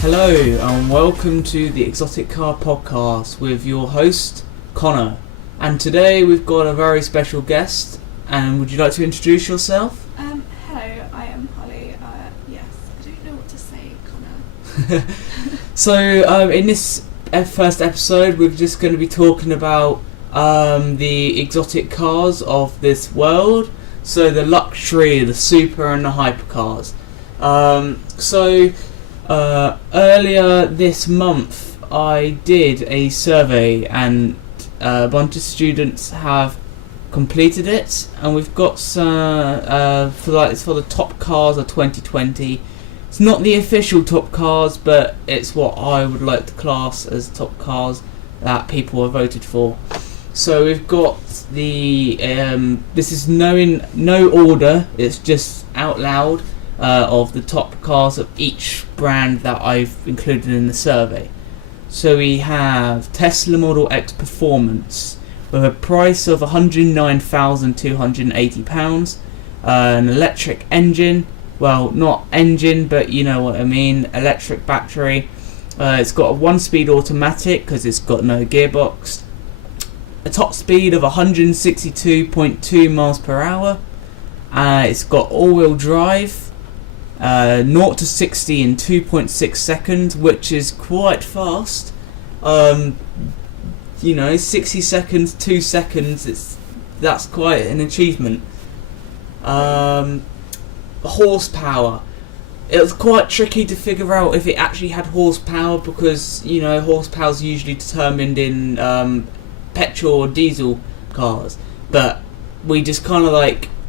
Hello and welcome to the Exotic Car Podcast with your host Connor, and today we've got a very special guest. And would you like to introduce yourself? Hello, I am Hollie. Yes, I don't know what to say, Connor. So in this first episode we're just going to be talking about the exotic cars of this world, so the luxury, the super and the hypercars. Earlier this month I did a survey and a bunch of students have completed it, and we've got it's for the top cars of 2020. It's not the official top cars, but it's what I would like to class as top cars that people have voted for. So we've got the this is in no order, it's just out loud of the top cars of each brand that I've included in the survey. So we have Tesla Model X Performance with a price of £109,280, an electric engine, well, not engine, but you know what I mean, electric battery. It's got a 1-speed automatic because it's got no gearbox, a top speed of 162.2 miles per hour. It's got all-wheel drive, 0 to 60 in 2.6 seconds, which is quite fast. 60 seconds, 2 seconds, that's quite an achievement. Horsepower. It was quite tricky to figure out if it actually had horsepower because, horsepower is usually determined in petrol or diesel cars. But we just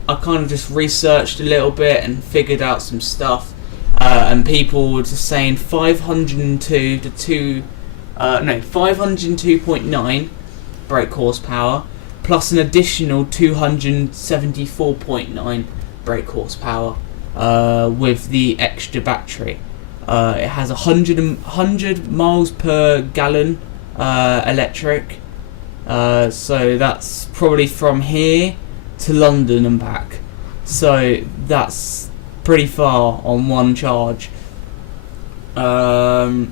I just researched a little bit and figured out some stuff. And people were just saying 502.9 brake horsepower plus an additional 274.9 brake horsepower with the extra battery. It has 100 miles per gallon electric, so that's probably from here to London and back, so that's pretty far on one charge. It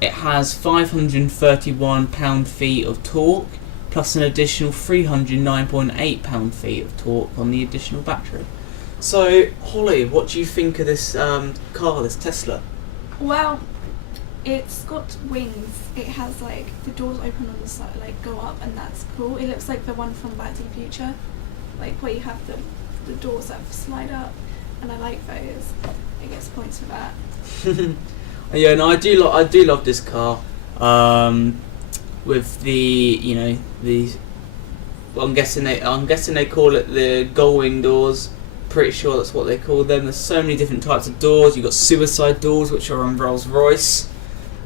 has 531 pound-feet of torque plus an additional 309.8 pound-feet of torque on the additional battery. So, Hollie, what do you think of this car, this Tesla? Well, it's got wings. It has the doors open on the side, go up, and that's cool. It looks like the one from Back to the Future, where you have the doors that slide up, and I like those. It gets points for that. Yeah, no, I do love this car. With the I'm guessing they call it the gull-wing doors. Pretty sure that's what they call them. There's so many different types of doors. You've got suicide doors, which are on Rolls Royce.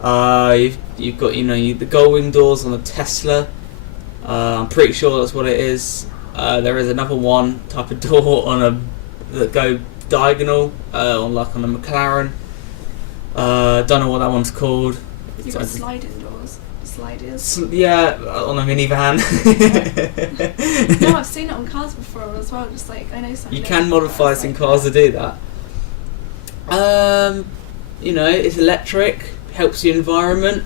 You've got the gull-wing doors on the Tesla. I'm pretty sure that's what it is. There is another one type of door that go diagonal on a McLaren. Don't know what that one's called. You've got sliding doors. Sliders. Yeah, on a minivan. No, I've seen it on cars before as well. Just I know some. You can modify some cars to do that. It's electric, helps the environment.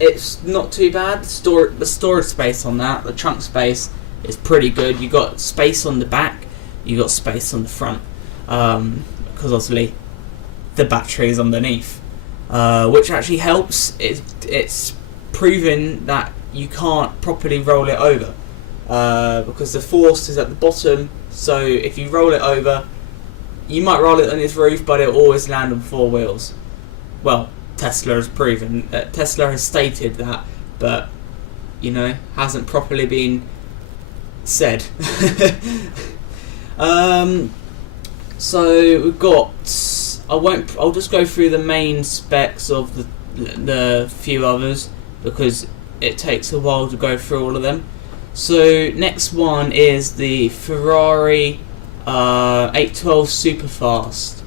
It's not too bad. The storage space on that, the trunk space, is pretty good. You got space on the back, you got space on the front, because obviously the battery is underneath, which actually helps. It's proven that you can't properly roll it over because the force is at the bottom. So if you roll it over, you might roll it on its roof, but it'll always land on 4 wheels. Well, Tesla has proven. Tesla has stated that, but hasn't properly been said. So we've got. I'll just go through the main specs of the few others because it takes a while to go through all of them. So next one is the Ferrari 812 Superfast.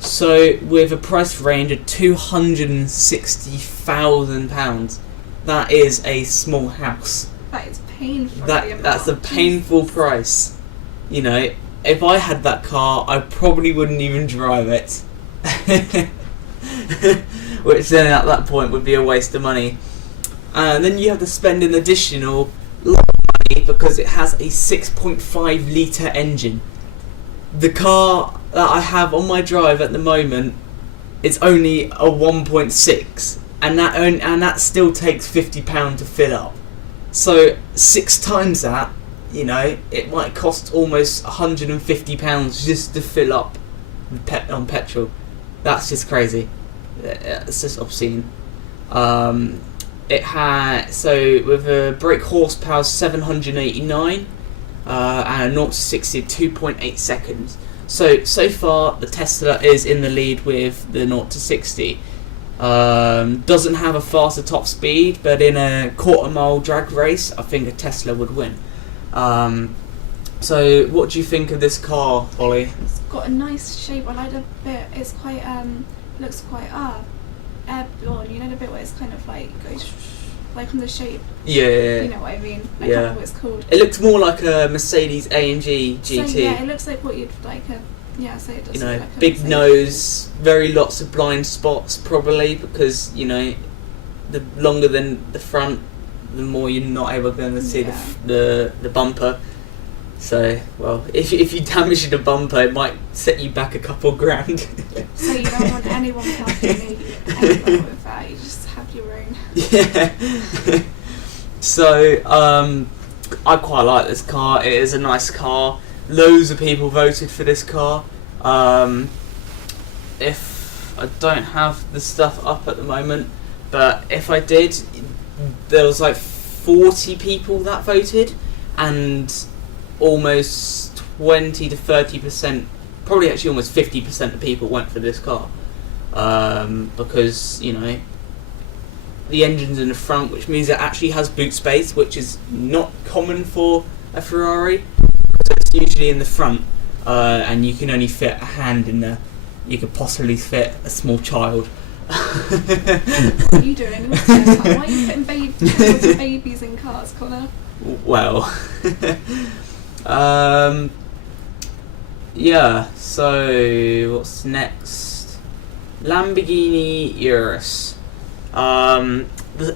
So with a price range of £260,000, that is a small house. That is painful. That's a painful price. If I had that car, I probably wouldn't even drive it. which then at that point would be a waste of money. And then you have to spend an additional lot of money because it has a 6.5 litre engine. The car that I have on my drive at the moment is only a 1.6, and that still takes £50 to fill up. So 6 times that, it might cost almost £150 just to fill up on petrol. That's just crazy. It's just obscene. It had, so with a brake horsepower 789 and a 0 to 60 2.8 seconds. So far the Tesla is in the lead with the 0 to 60. Doesn't have a faster top speed, but in a quarter-mile drag race, I think a Tesla would win. So what do you think of this car, Hollie? It's got a nice shape. I like the bit. It's quite looks quite airborne. You know the bit where it's kind of like goes like on the shape. Yeah. You know what I mean? I Yeah. can't remember what it's called. It looks more like a Mercedes AMG GT. So, yeah, it looks like what you'd like a. Yeah, so it does. Look like a Big Mercedes. nose, very lots of blind spots probably because the longer than the front, the more you're not able to see Yeah. the bumper. So, well, if you damage the bumper, it might set you back a couple grand. So you don't want anyone helping anyone with that. You just have your own. Yeah. So, I quite like this car. It is a nice car. Loads of people voted for this car. If I don't have the stuff up at the moment, but if I did, there was like 40 people that voted, and almost 20 to 30%, probably actually almost 50% of people went for this car, because the engine's in the front, which means it actually has boot space, which is not common for a Ferrari, because it's usually in the front, and you can only fit a hand in there. You could possibly fit a small child. What are you doing? Why are you putting babies in cars, Connor? Well, yeah, so what's next? Lamborghini Urus, the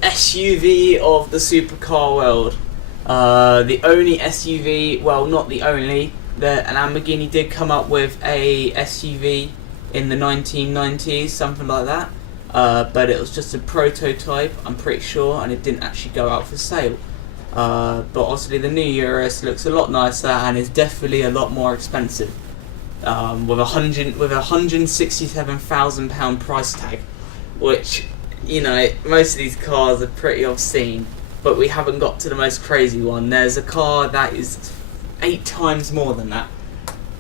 SUV of the supercar world, the only SUV, well, not the only, Lamborghini did come up with a SUV in the 1990s, something like that, but it was just a prototype, I'm pretty sure, and it didn't actually go out for sale. But obviously the new Urus looks a lot nicer and is definitely a lot more expensive, with a £167,000 price tag, which most of these cars are pretty obscene. But we haven't got to the most crazy one. There's a car that is 8 times more than that.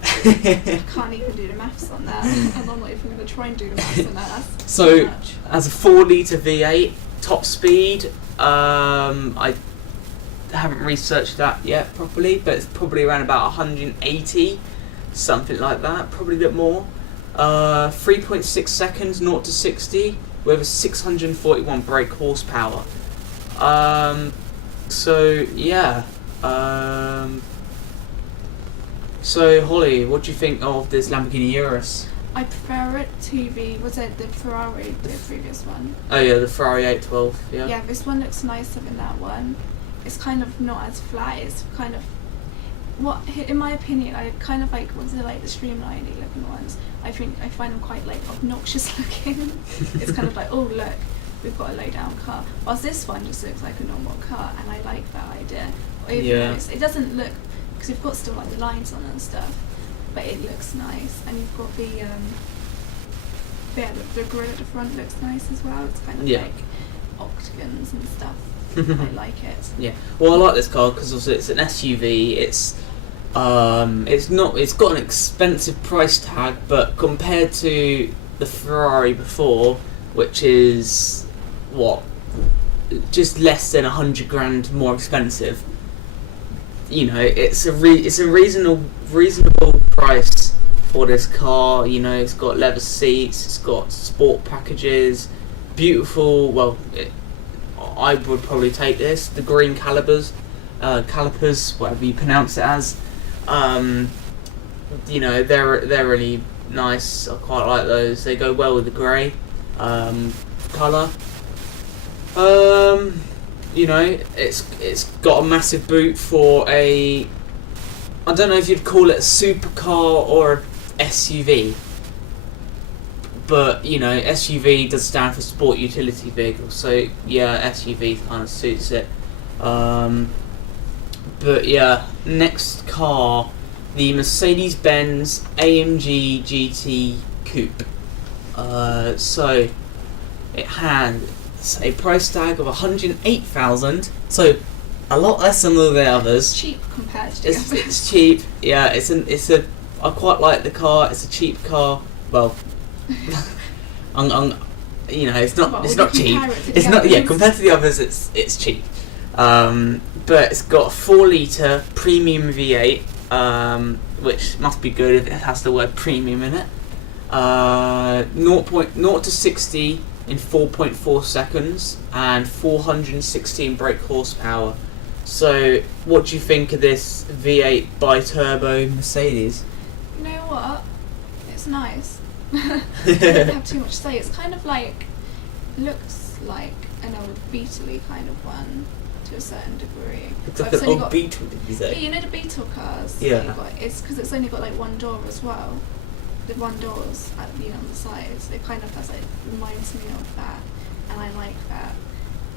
I can't even do the maths on that, and I'm not even going to try and do the maths on that. That's So, too much. as a 4-litre V8, top speed, I haven't researched that yet properly, but it's probably around about 180, something like that, probably a bit more. 3.6 seconds, 0 to 60, with a 641 brake horsepower. So, yeah. So, Hollie, what do you think of this Lamborghini Urus? I prefer it to be, was it the Ferrari, the previous one? Oh yeah, the Ferrari 812, yeah. Yeah, this one looks nicer than that one. It's kind of not as flat, it's kind of, in my opinion, I kind of like, the streamlined looking ones, I find them quite obnoxious looking. It's kind of like, oh look, we've got a low down car. Whilst this one just looks like a normal car, and I like that idea. Even though it doesn't look, because you've got still the lines on and stuff, but it looks nice, and you've got the grille at the front looks nice as well. It's kind of like octagons and stuff. I like it. Yeah. Well, I like this car because also it's an SUV. It's got an expensive price tag, but compared to the Ferrari before, which is just less than 100 grand more expensive. It's a reasonable price for this car. It's got leather seats, it's got sport packages, beautiful. Well, I would probably take this. The green calipers, whatever you pronounce it as. They're really nice. I quite like those. They go well with the grey colour. You know, it's got a massive boot for a, I don't know if you'd call it a supercar or a SUV, but you know, SUV does stand for sport utility vehicle, so yeah, SUV kind of suits it. But yeah, next car, the Mercedes-Benz AMG GT Coupe. So it has a price tag of 108,000, so a lot less than all the others. Cheap compared to the others. It's cheap. Yeah, I quite like the car. It's a cheap car. Well, you know, it's not cheap. It's not, yeah, compared to the others, it's cheap. But it's got a 4-litre premium V8, which must be good if it has the word premium in it. 0 to 60 in 4.4 seconds and 416 brake horsepower. So, what do you think of this V8 bi-turbo Mercedes? You know what? It's nice. I don't have too much to say. It's kind of like, looks like an old Beetle-y kind of one to a certain degree. It's like an old Beetle, did you say? Yeah, you know the Beetle cars? Yeah. It's because it's only got like one door as well. The one doors at on the sides. It kind of has like, reminds me of that, and I like that.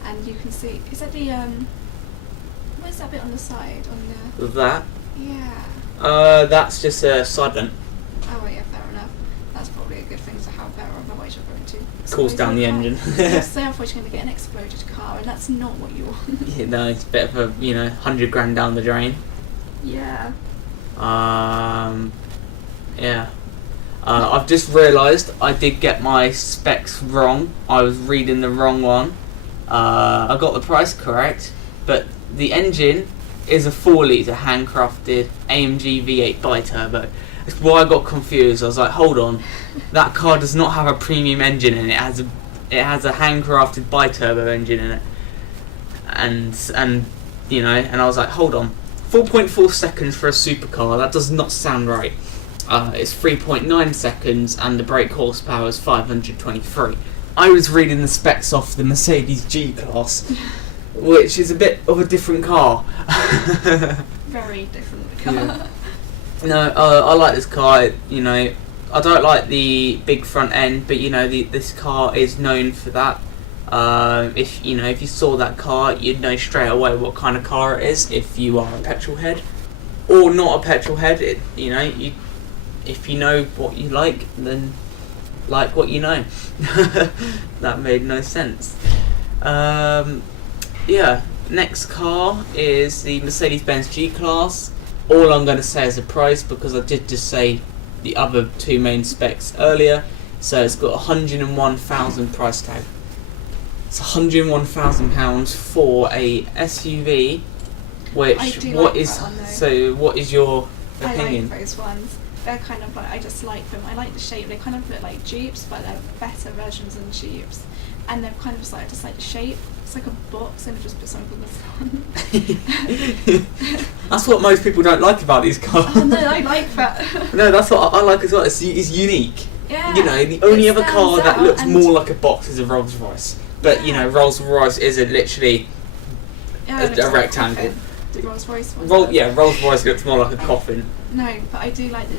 And you can see, is that the where's that bit on the side on the? That? Yeah. That's just a side vent. Oh well, yeah, fair enough. That's probably a good thing to have there, otherwise you're going to Cools down the engine. So otherwise you're going to get an exploded car, and that's not what you want. Yeah, no, it's a bit of a, you know, 100 grand down the drain. Yeah. Yeah. I've just realised I did get my specs wrong. I was reading the wrong one. I got the price correct, but the engine is a 4-litre handcrafted AMG V8 bi-turbo. That's why I got confused. I was like, hold on, that car does not have a premium engine in it. It has a handcrafted bi-turbo engine in it, and you know, and I was like, hold on, 4.4 seconds for a supercar. That does not sound right. It's 3.9 seconds, and the brake horsepower is 523. I was reading the specs off the Mercedes G-Class, which is a bit of a different car. Very different car. Yeah. No, I like this car. You know, I don't like the big front end, but you know, this car is known for that. If you saw that car, you'd know straight away what kind of car it is. If you are a petrol head, or not a petrol head, if you know what you like, then like what you know. That made no sense. Yeah, next car is the Mercedes-Benz G-Class. All I'm going to say is the price, because I did just say the other two main specs earlier. So it's got 101,000 price tag. It's £101,000 for a SUV. Which what is your opinion? I like those ones. They're kind of like, I just like them. I like the shape. They kind of look like Jeeps, but they're better versions than Jeeps. And they're kind of just like the shape. It's like a box, and it just puts something in the front. That's what most people don't like about these cars. Oh no, I like that. No, that's what I like as well. It's unique. Yeah. You know, the only other car that looks more like a box is a Rolls Royce. But you know, Rolls Royce isn't literally a rectangle. The Rolls Royce one. Rolls Royce looks more like a coffin. No, but I do like the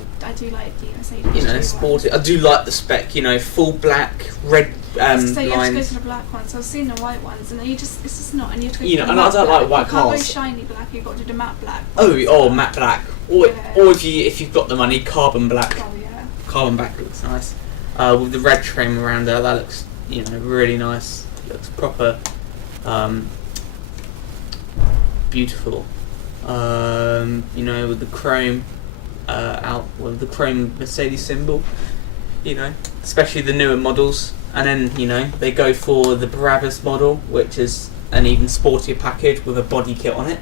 Mercedes. You know, sporty. I do like the spec. You know, full black, red lines. So you have to go to the black ones. I was seeing the white ones, and it's just not. And you have to go to the matte black. Like white cars. You can't go shiny black. You've got to do the matte black. Oh, matte black. Or if you've got the money, carbon black. Oh yeah. Carbon black looks nice. With the red trim around there, that looks really nice. It looks proper. Beautiful. With the chrome with the chrome Mercedes symbol, especially the newer models, and then they go for the Barabbas model, which is an even sportier package with a body kit on it.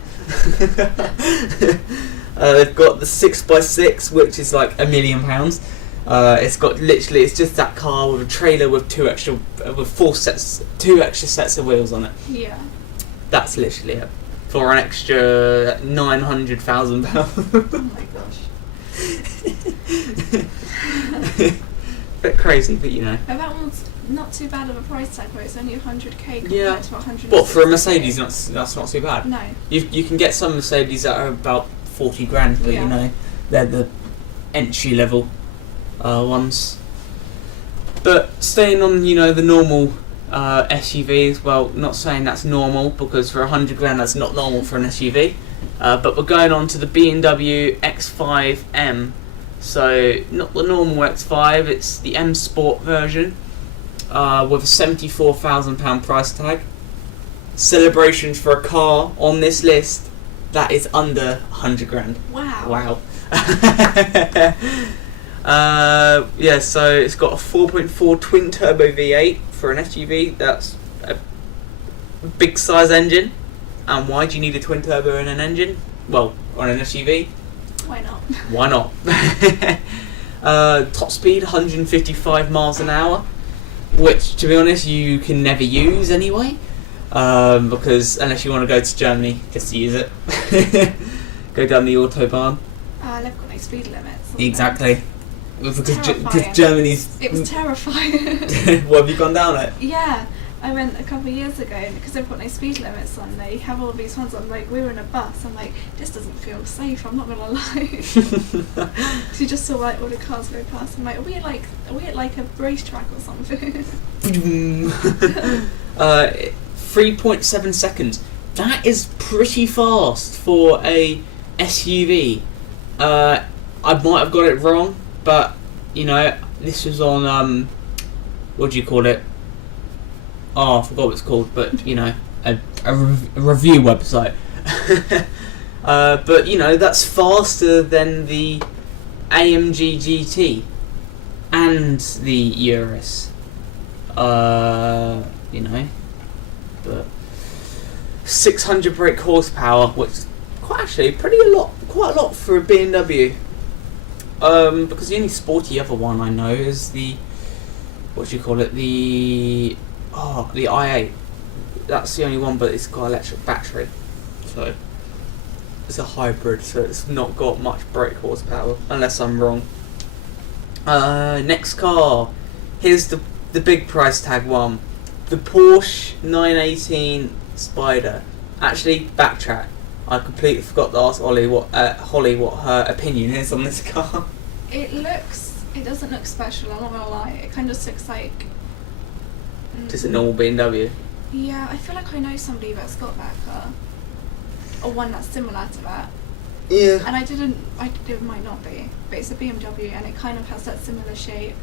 They've got the 6x6, which is like £1 million. It's just that car with a trailer with two extra sets of wheels on it. Yeah. That's literally it. For an extra £900,000. Oh my gosh. Bit crazy, but But that one's not too bad of a price tag, where it's only 100k compared Yeah. to 100. What, for a Mercedes? That's not too bad. No. You can get some Mercedes that are about 40 grand, but Yeah. they're the entry level ones. But staying on the normal SUVs, well, not saying that's normal, because for 100 grand that's not normal for an SUV. But we're going on to the BMW X5M. So not the normal X5, it's the M Sport version, with a £74,000 price tag. Celebrations for a car on this list that is under 100 grand. Wow. Yeah, so it's got a 4.4 twin turbo V8 for an SUV. That's a big size engine. And why do you need a twin turbo in an engine? Well, on an SUV. Why not? Why not? Top speed 155 miles an hour, which, to be honest, you can never use anyway, because unless you want to go to Germany just to use it, go down the autobahn. They've got no speed limits. Exactly. Because Terrifying. Germany's. It was terrifying. Well, have you gone down it? Yeah, I went a couple of years ago, and because they've got no speed limits on, they have all these ones. I'm like, we were in a bus. I'm like, this doesn't feel safe. I'm not gonna lie. So you just saw like all the cars go past. I'm like, are we at like a racetrack or something? 3.7 seconds. That is pretty fast for a SUV. I might have got it wrong, but this was on what do you call it? Oh, I forgot what it's called, but a review website. But that's faster than the AMG GT and the Urus. But 600 brake horsepower, which is quite a lot for a BMW. Because the only sporty other one I know is the the i8. That's the only one, but it's got electric battery, so it's a hybrid, so it's not got much brake horsepower, unless I'm wrong. Next car, here's the big price tag one, the Porsche 918 Spider. Actually, backtrack. I completely forgot to ask Hollie what her opinion is on this car. It doesn't look special, I'm not gonna lie. It kind of just looks like Just a normal BMW. Yeah, I feel like I know somebody that's got that car, or one that's similar to that. Yeah. And it might not be, but it's a BMW, and it kind of has that similar shape.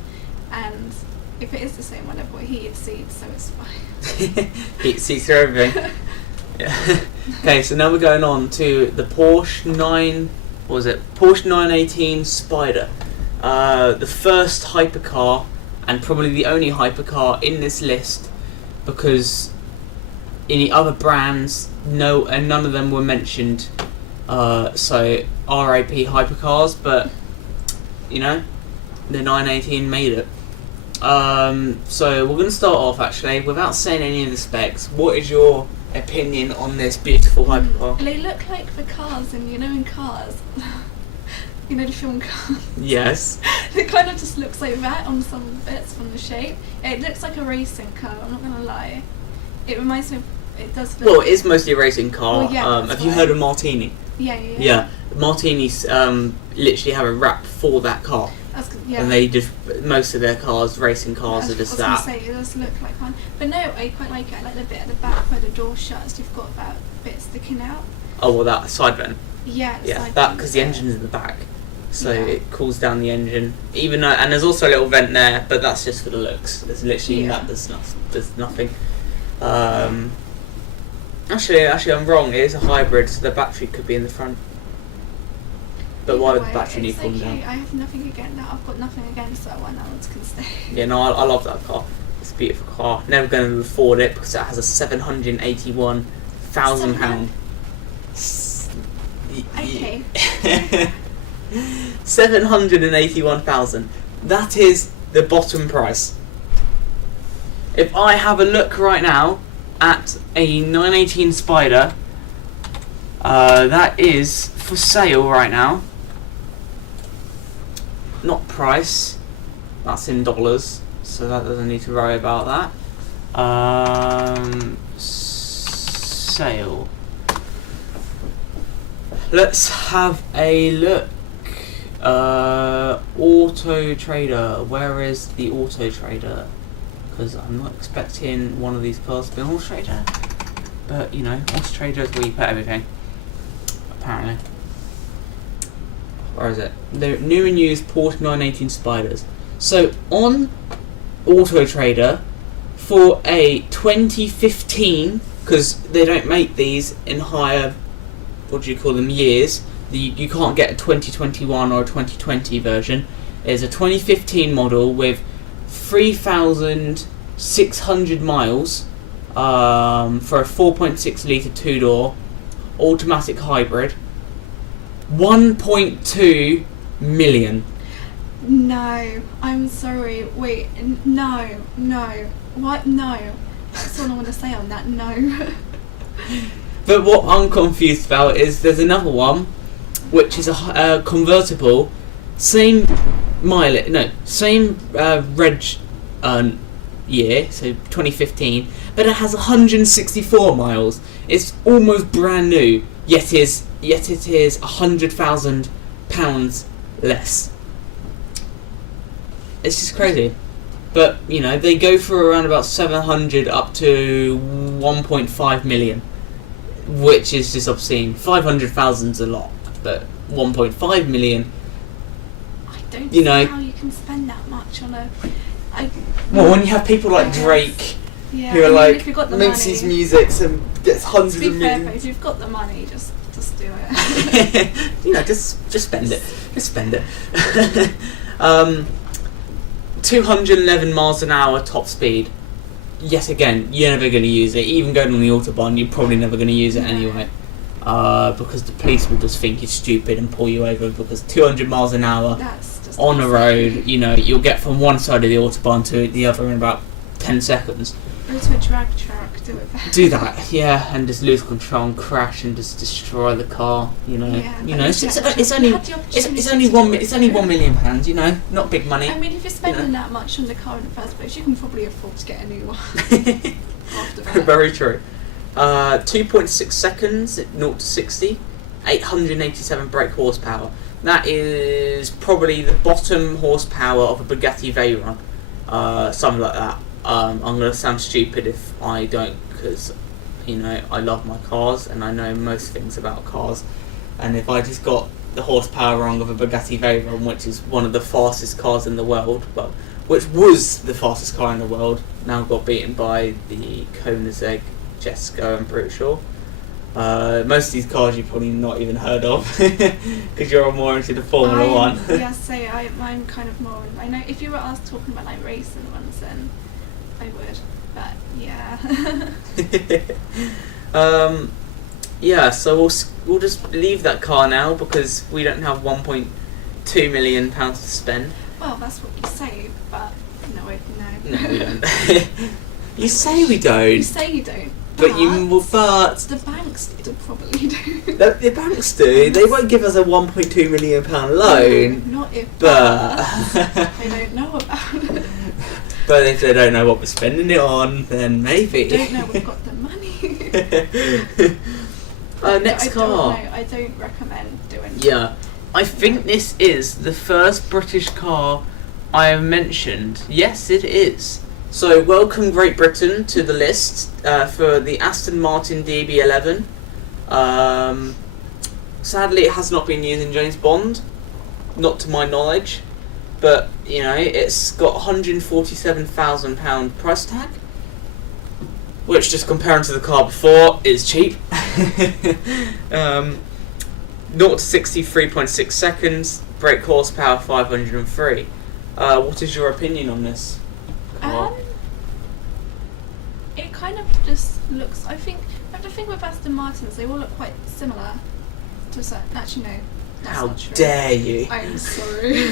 And if it is the same one, I've got heated seats, so it's fine. Heated seats for everything. Yeah. Okay, so now we're going on to the Porsche 918 Spider. The first hypercar, and probably the only hypercar in this list, because in the other brands, none of them were mentioned. So RAP hypercars, but the 918 made it. So we're going to start off actually without saying any of the specs. What is your opinion on this beautiful hypercar? They look like the cars, and in Cars. The film Cars. Yes. It kind of just looks like that on some bits from the shape. It looks like a racing car, I'm not going to lie. It reminds me of, it does look... Well, it is mostly a racing car. Well, yeah, have you heard of Martini? Yeah. Martinis literally have a wrap for that car. That's good, yeah. And they just, most of their cars, racing cars, are just that. I was going to say, it does look like one. But no, I quite like it. I like the bit at the back where the door shuts, you've got that bit sticking out. Oh, well, that side vent. Yeah, because the engine's in the back. So it cools down the engine. Even though, and there's also a little vent there, but that's just for the looks. There's literally there's nothing. Actually, I'm wrong. It is a hybrid, so the battery could be in the front. But why would the battery need cooling down? I have nothing against that. I've got nothing against that one. That one can stay. Yeah, no, I love that car. It's a beautiful car. Never going to afford it because it has a £781,000. Okay. 781,000. That is the bottom price. If I have a look right now at a 918 Spider, that is for sale right now. Not price. That's in dollars, so that doesn't need to worry about that. Sale. Let's have a look. Auto Trader. Where is the Auto Trader? Because I'm not expecting one of these cars to be an Auto Trader. But, you know, Auto Trader is where you put everything. Apparently. Where is it? The new and used Porsche 918 Spiders. So, on Auto Trader, for a 2015, because they don't make these in higher, what do you call them, years. You can't get a 2021 or a 2020 version. It's a 2015 model with 3,600 miles for a 4.6 litre two-door automatic hybrid. 1.2 million. No, I'm sorry. Wait, no. What? No. That's all I want to say on that. No. But what I'm confused about is there's another one, which is a convertible, same mileage, no, same reg year, so 2015, but it has 164 miles. It's almost brand new, yet it is £100,000 less. It's just crazy. But, you know, they go for around about 700 up to 1.5 million, which is just obscene. 500,000's a lot, but 1.5 million. I don't see how you can spend that much on a. Well, when you have people like Drake, who are like makes these musics and gets hundreds of millions. Fair, if you've got the money, just do it. You know, just spend it. Just spend it. 211 miles an hour top speed. Yet again, you're never going to use it. Even going on the autobahn, you're probably never going to use it anyway. Because the police will just think you're stupid and pull you over, because 200 miles an hour on a road, you know, you'll get from one side of the autobahn to the other in about 10 seconds. Go to a drag track, do it there. Do that, yeah, and just lose control and crash and just destroy the car, you know. Yeah, you know, it's only £1 million, you know, not big money. I mean, if you're spending that much on the car in the first place, you can probably afford to get a new one. After that. Very true. 2.6 seconds, 0 to 60, 887 brake horsepower. That is probably the bottom horsepower of a Bugatti Veyron, something like that. I'm going to sound stupid if I don't, because, you know, I love my cars and I know most things about cars. And if I just got the horsepower wrong of a Bugatti Veyron, which is one of the fastest cars in the world, well, which was the fastest car in the world, now got beaten by the Koenigsegg Jesko, I'm pretty sure. Most of these cars you've probably not even heard of, because you're more into the Formula 1. Yes, I'm kind of more. I know if you were asked talking about like racing ones, then I would. But yeah. Yeah. So we'll just leave that car now because we don't have 1.2 million pounds to spend. Well, that's what you say, but no. No, we don't. You say we don't. You say you don't. But the banks probably do. The banks do. They won't give us a £1.2 million loan. No, not if. But they don't know about it. But if they don't know what we're spending it on, then maybe. They don't know we've got the money. Next car. I don't recommend doing. Yeah, I think this is the first British car I have mentioned. Yes, it is. So, welcome Great Britain to the list for the Aston Martin DB11. Sadly, it has not been used in James Bond, not to my knowledge. But, you know, it's got £147,000 price tag, which, just comparing to the car before, is cheap. 0 to 60, 3.6 seconds, brake horsepower 503. What is your opinion on this? It kind of just looks. I think the thing with Aston Martins, they all look quite similar to a certain. Actually, no. How dare you? I'm sorry.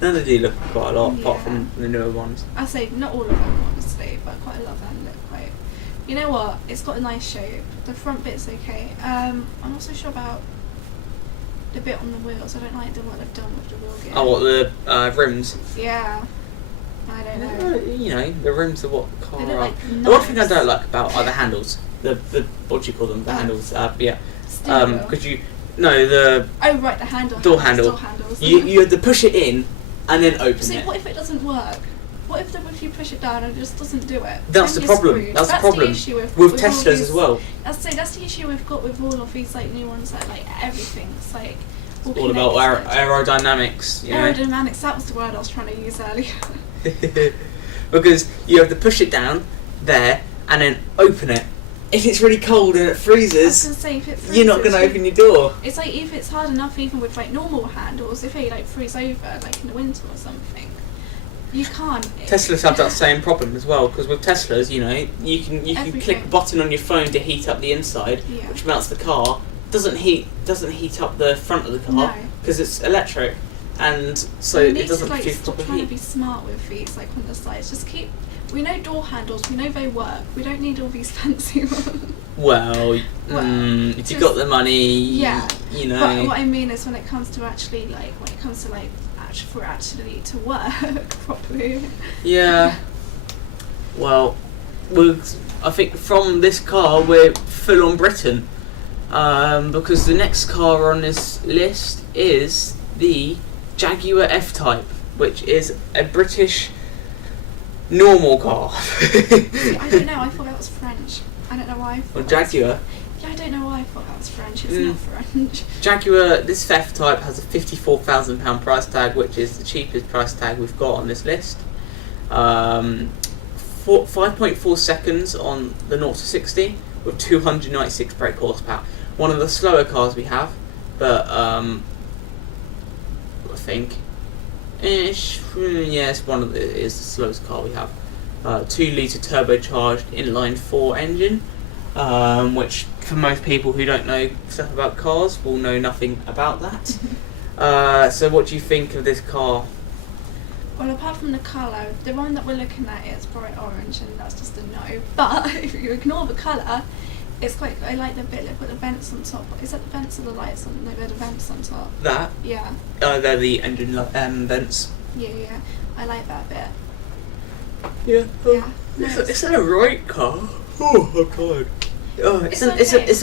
None of you look quite a lot, apart from the newer ones. I say not all of them, obviously, but quite a lot of them look quite. You know what? It's got a nice shape. The front bit's okay. I'm not so sure about the bit on the wheels. I don't like what they've done with the wheel gear. Oh, what, the rims? Yeah. I don't know. You know, the rims are what the car They look are. like The one thing I knives. don't like about are the handles. The what do you call them? The handles. Yeah. Steering wheel. Because the Oh right, the handle. door handle. Door handles. you had to push it in and then open So it. what if it doesn't work? What if you push it down and it just doesn't do it? That's Then the you're problem. screwed. That's the problem. The issue with With all Teslas these, as well. That's the issue we've got with all of these like new ones that like everything's like All about aerodynamics. You know? Aerodynamics. That was the word I was trying to use earlier. Because you have to push it down there and then open it. If it's really cold and it I was freezes, gonna say, if it freezes, you're not going to open your door. It's like if it's hard enough even with like normal handles, if they like freeze over like in the winter or something, you can't. Teslas have that same problem as well, because with Teslas, you know, you can Everything. click a button on your phone to heat up the inside, Yeah. which melts the car. Doesn't heat up the front of the car No. because it's electric, and so We it need doesn't to like produce stop proper trying to heat. be smart with these like on the sides. Just keep. We know door handles. We know they work. We don't need all these fancy ones. Well, Well, if you just- got the money, Yeah. you know. But what I mean is when it comes to actually like for actually to work properly. Yeah. Well, I think from this car we're full on Britain, because the next car on this list is the Jaguar F-Type, which is a British normal car. See, I don't know. I thought that was French. I don't know why. I thought Well, that was- Jaguar. Yeah, I don't know why I thought that was French. It's Mm. not French. Jaguar, this F-Type has a £54,000 price tag, which is the cheapest price tag we've got on this list. 5.4 seconds on the 0 to 60 with 296 brake horsepower. One of the slower cars we have, but I think it's it is the slowest car we have. 2 litre turbocharged inline 4 engine, which for most people who don't know stuff about cars will know nothing about that. So what do you think of this car? Well, apart from the colour, the one that we're looking at is bright orange, and that's just a no. But if you ignore the colour, it's quite. I like the bit. They've got the vents on top. Is that the vents or the lights on? No, they're the vents on top. That? Yeah. They're the engine vents. Yeah. I like that bit. Yeah. Yeah. It's an alright car. Oh my god. Oh, It's okay. It's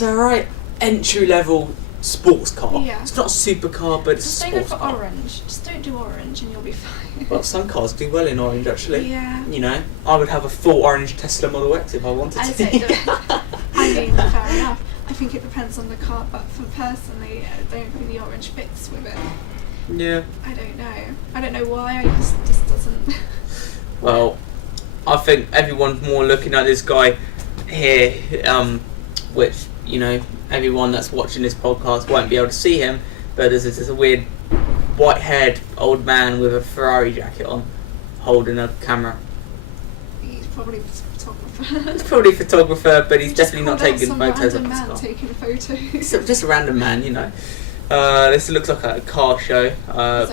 an alright entry level sports car. Yeah. It's not a supercar, but it's Just a don't go sports for car. orange. Just don't do orange, and you'll be fine. Well, some cars do well in orange actually. Yeah. You know, I would have a full orange Tesla Model X if I wanted I to. say, I mean, fair enough. I think it depends on the car, but for personally, I don't think the orange fits with it. Yeah. I don't know. I don't know why. I just doesn't. Well, I think everyone's more looking at this guy here, which, you know, everyone that's watching this podcast won't be able to see him, but there's a weird white-haired old man with a Ferrari jacket on, holding a camera. He's probably a photographer. He's probably a photographer, but he's Just definitely not called out taking some photos of random this man car. taking photos. So just a random man, you know. This looks like a car show. So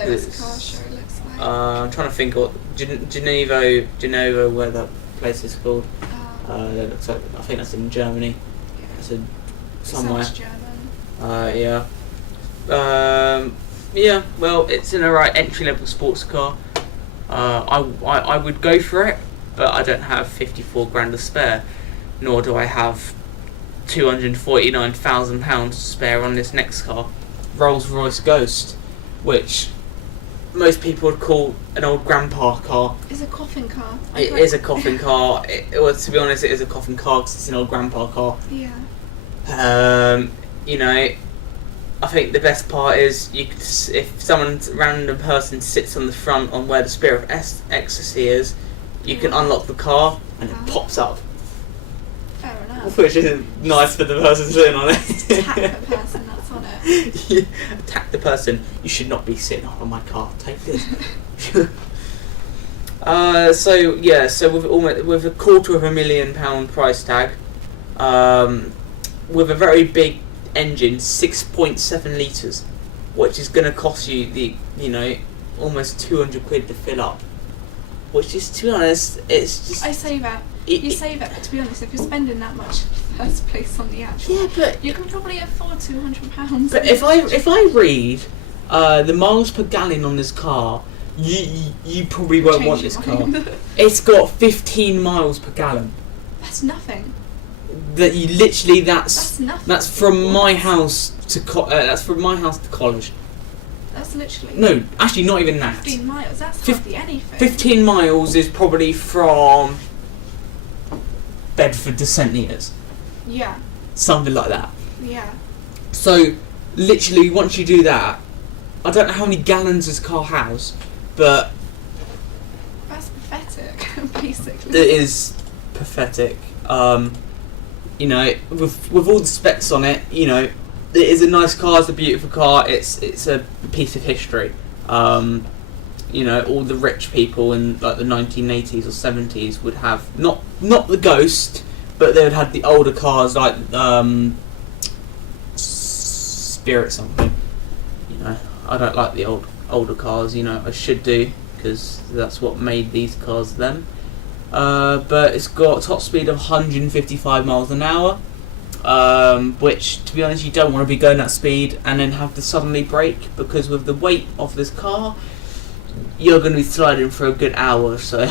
it's a car show, it looks like. I'm trying to think what Geneva, where that place is called. That looks like, I think that's in Germany. Yeah. It's It somewhere. sounds German. Yeah. Yeah. Well, it's an alright entry level sports car. I would go for it, but I don't have 54 grand to spare, nor do I have £249,000 to spare on this next car, Rolls-Royce Ghost, which most people would call an old grandpa car. It's a coffin car. It is a coffin car. Well, to be honest, it is a coffin car because it's an old grandpa car. Yeah. You know, I think the best part is if random person sits on the front on where the Spirit of Ecstasy is, you can unlock the car and it pops up, Fair enough. which isn't nice for the person sitting on Attack it. the person that's on it. Yeah, attack the person. You should not be sitting on my car. Take this. So with a £250,000 price tag, with a very big engine, 6.7 litres, which is going to cost you almost 200 quid to fill up. Which is, to be honest, it's just. I say that. You say that, but to be honest, if you're spending that much in the first place on the actual, Yeah, but you can probably afford £200. But if I read the miles per gallon on this car, you probably won't want this car. Mind. It's got 15 miles per gallon. That's nothing. That you literally That's nothing. that's from my house to that's from my house to college. That's literally. No, actually not even that. 15 miles. That's hardly anything. 15 miles is probably from Bedford to St Neots. Yeah. Something like that. Yeah. So, literally, once you do that, I don't know how many gallons this car has, but That's pathetic, basically. it is pathetic. You know, with all the specs on it, you know, it is a nice car. It's a beautiful car. It's a piece of history. You know, all the rich people in like the 1980s or 70s would have not the Ghost, but they would have the older cars like Spirit something. You know, I don't like the older cars. You know, I should do because that's what made these cars them. But it's got a top speed of 155 miles an hour. Which, to be honest, you don't want to be going that speed and then have to suddenly brake, because with the weight of this car, you're going to be sliding for a good hour or so.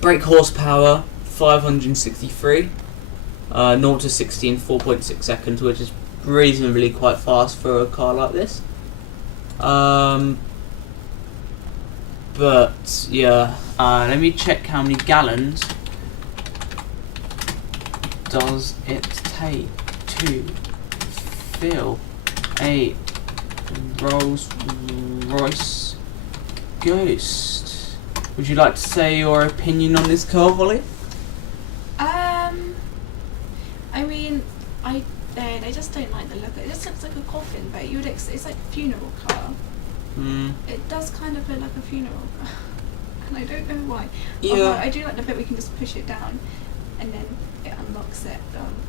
Brake horsepower 563, 0 to 60 in 4.6 seconds, which is reasonably quite fast for a car like this. But yeah, let me check how many gallons does it take to fill a Rolls Royce Ghost? Would you like to say your opinion on this car, Hollie? I mean, I just don't like the look of it. It just looks like a coffin, but it's like a funeral car. It does kind of look like a funeral car, and I don't know why. Yeah. Although I do like the bit we can just push it down, and then it unlocks it.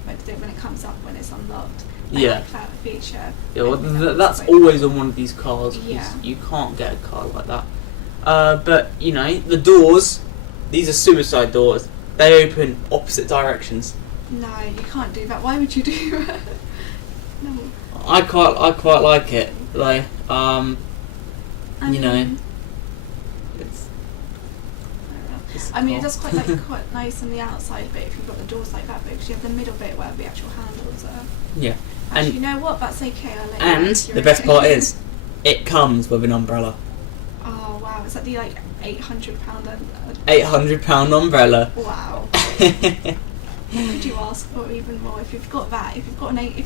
When it comes up, when it's unlocked. I like that feature. Yeah, well, that's always on one of these cars. Yeah. You can't get a car like that. But you know, the doors. These are suicide doors. They open opposite directions. No, you can't do that. Why would you do that? No. I quite like it. Like, you know, it's I mean, it does quite nice on the outside bit if you've got the doors like that, because you have the middle bit where the actual handles are. Yeah. Actually, you know what? That's okay. I'll let you And know. the best part is, it comes with an umbrella. Oh wow! Is that the like £800? £800 umbrella. Wow. What could you ask for even more? If you've got that, if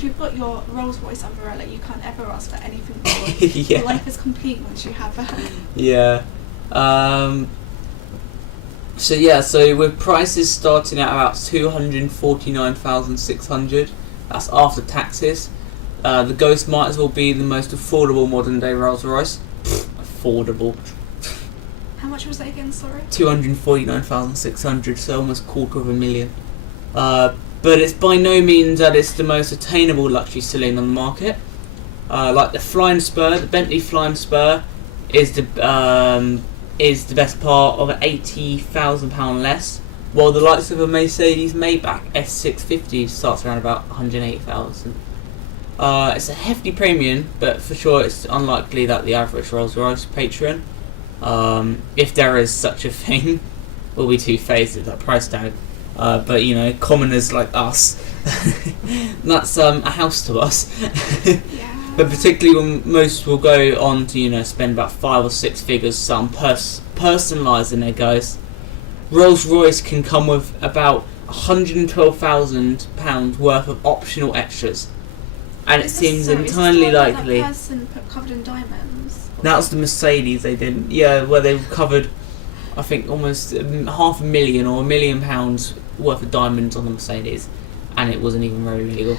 you've got your Rolls Royce umbrella, you can't ever ask for anything more. Yeah. Your life is complete once you have that. Yeah. So with prices starting at about 249,600, that's after taxes. The Ghost might as well be the most affordable modern day Rolls Royce. Affordable. How much was that again? Sorry. 249,600, so almost $250,000. But it's by no means that it's the most attainable luxury saloon on the market. Like the Flying Spur, the Bentley Flying Spur is the best part of £80,000 less, while the likes of a Mercedes Maybach S650 starts around about 180,000. It's a hefty premium, but for sure it's unlikely that the average Rolls Royce patron, if there is such a thing, will be too phased at that price tag. But you know, commoners like us, that's a house to us. Yeah. But particularly when most will go on to spend about 5 or 6 figures on personalising their Ghost, Rolls Royce can come with about £112,000 worth of optional extras, and it seems entirely likely. That person covered in diamonds. That was the Mercedes they did, yeah, where they covered, I think, almost £500,000 or £1 million worth of diamonds on the Mercedes, and it wasn't even very legal.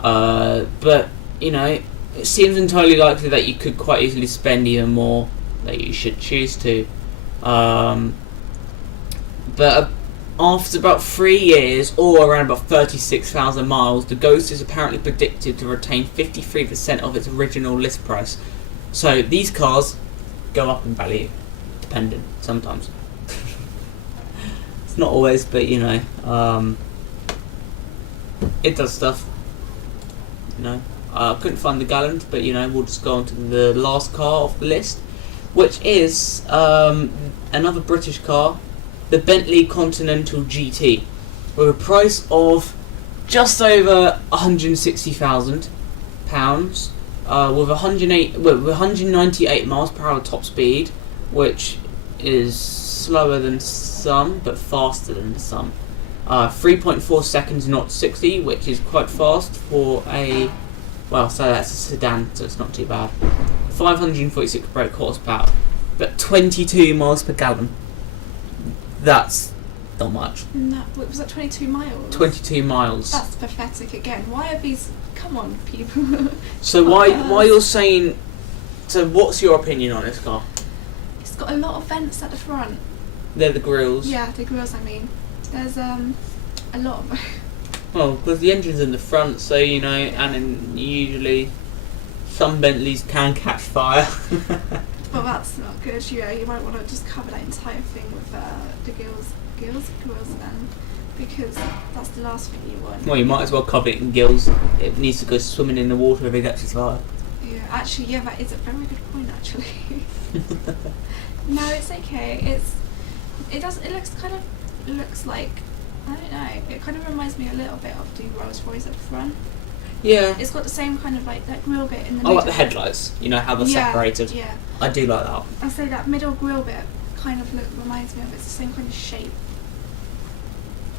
But it seems entirely likely that you could quite easily spend even more, that you should choose to. But after about 3 years, or around about 36,000 miles, the Ghost is apparently predicted to retain 53% of its original list price. So these cars go up in value, dependent sometimes. It's not always, but it does stuff. I couldn't find the gallon, but we'll just go on to the last car off the list, which is another British car, the Bentley Continental GT, with a price of just over £160,000, with 198 miles per hour top speed, which is slower than some but faster than some. 3.4 seconds not 60, which is quite fast for so that's a sedan, so it's not too bad. 546 brake horsepower, but 22 miles per gallon. That's not much. No, was that 22 miles? 22 miles. That's pathetic again. Why are these? Come on, people. So why you're saying? So what's your opinion on this car? It's got a lot of vents at the front. They're the grills. Yeah, the grills. I mean, there's a lot of. Well, because the engine's in the front, so and then usually some Bentleys can catch fire. Well, that's not good. You might want to just cover that entire thing with the grills then, because that's the last thing you want. Well, you might as well cover it in gills. It needs to go swimming in the water if it catches fire. Yeah, actually, that is a very good point. Actually, no, it's okay. It looks like, I don't know. It kind of reminds me a little bit of the Rolls Royce at the front. Yeah. It's got the same kind of like that grill bit in the I middle. like the headlights. How they're separated. Yeah. I do like that. I'll say that middle grill bit kind of reminds me of it's the same kind of shape.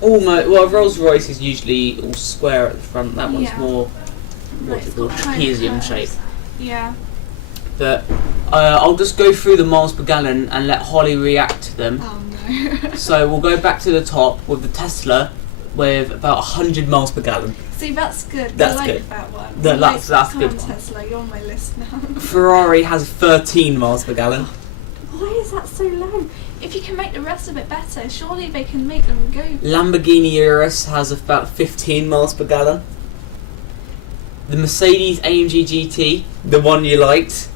Almost. Well, Rolls Royce is usually all square at the front. That one's more Right, trapezium shape. Yeah. But I'll just go through the miles per gallon and let Hollie react to them. Oh no. So we'll go back to the top with the Tesla with about 100 miles per gallon. See, that's good. That's I like good. that one. That's Come good on, one. Tesla, you're on my list now. Ferrari has 13 miles per gallon. Why is that so low? If you can make the rest of it better, surely they can make them go. Lamborghini Urus has about 15 miles per gallon. The Mercedes AMG GT, the one you liked,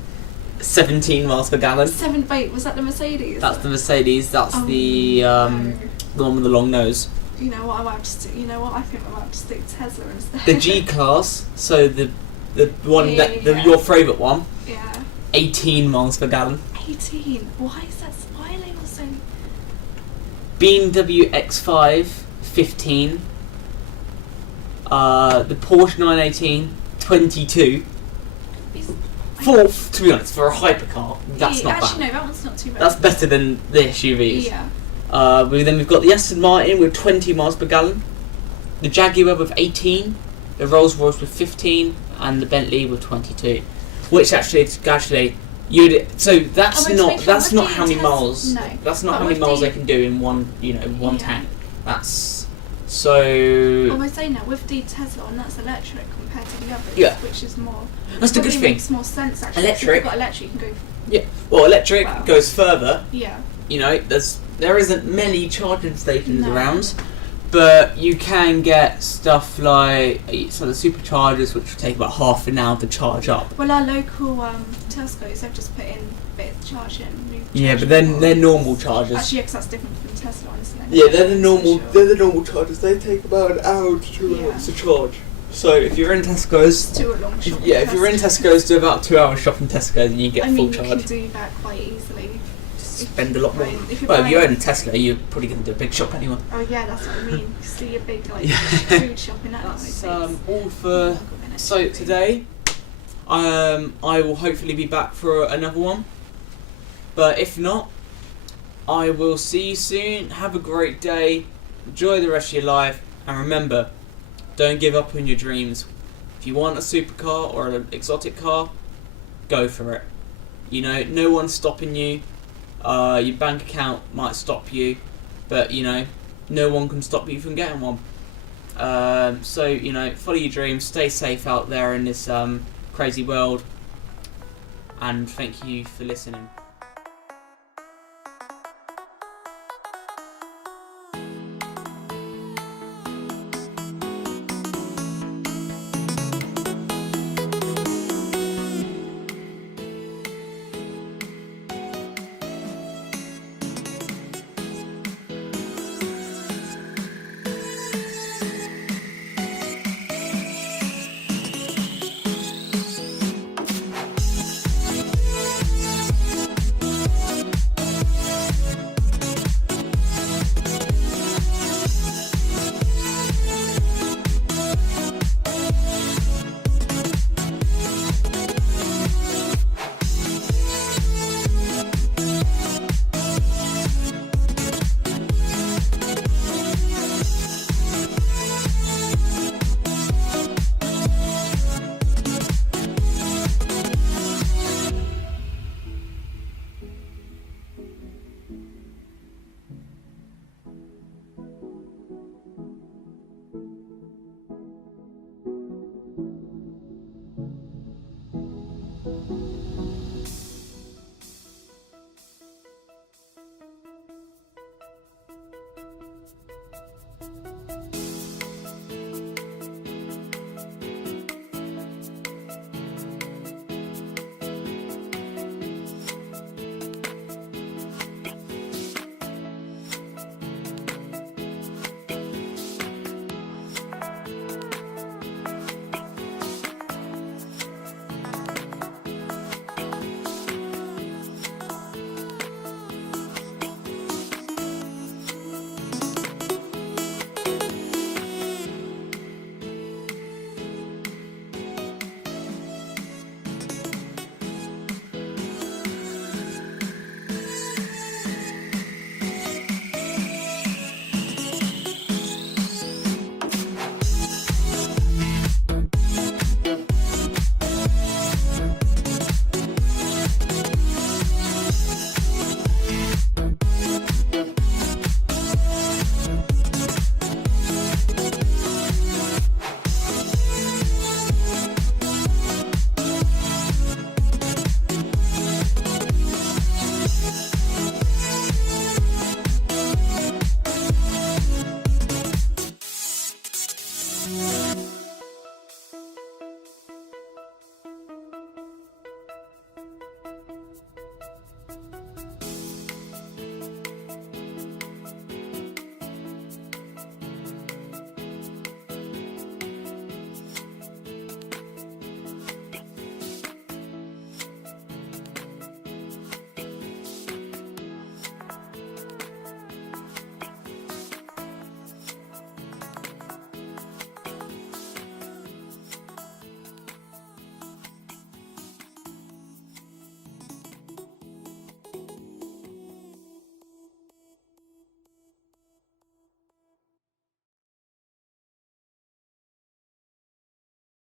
17 miles per gallon. Wait, was that the Mercedes? That's the Mercedes. That's Oh, the one with the long nose. You know what? I might just. You know what? I think I might just stick Tesla instead. The G class, so the one Yeah. your favourite one, Yeah. 18 miles per gallon. 18. Why is that? Why are they all so? BMW X5, 15. The Porsche 918, 22. To be honest, for a hypercar, that's not actually, bad. no, that one's not too bad. That's better than the SUVs. Yeah. Then we've got the Aston Martin with 20 miles per gallon, the Jaguar with 18, the Rolls Royce with 15, and the Bentley with 22. Which you'd that's not how many miles. No. That's not But how many with miles the- they can do in one Yeah. tank. That's so. I say now with the Tesla, and that's electric compared to the others, Yeah. which is more. That's the good probably thing. Makes more sense actually. Electric. If you've got electric, you can go. Well, electric Wow. goes further. Yeah. There isn't many charging stations No. around, but you can get stuff like the superchargers, which will take about half an hour to charge up. Well, our local Tesco's, they've just put in bit charging. Yeah, but then they're normal chargers. Actually, because that's different from Tesla, isn't it? Yeah, they're the normal. For sure. They're the normal chargers. They take about an hour to 2 hours to charge. So if you're in Tesco's, Do a long shop. if you're in Tesco's, do about 2 hours shopping Tesco's, and you get full You charge. can do that quite easily. Spend a lot more. If you're Well, if you buying- own a Tesla, you're probably going to do a big shop anyway. Oh yeah, that's what I mean. You see your big Yeah. food shopping at That's night. all for. So today, I will hopefully be back for another one. But if not, I will see you soon. Have a great day. Enjoy the rest of your life. And remember, don't give up on your dreams. If you want a supercar or an exotic car, go for it. No one's stopping you. Your bank account might stop you, but no one can stop you from getting one. So follow your dreams, stay safe out there in this crazy world, and thank you for listening.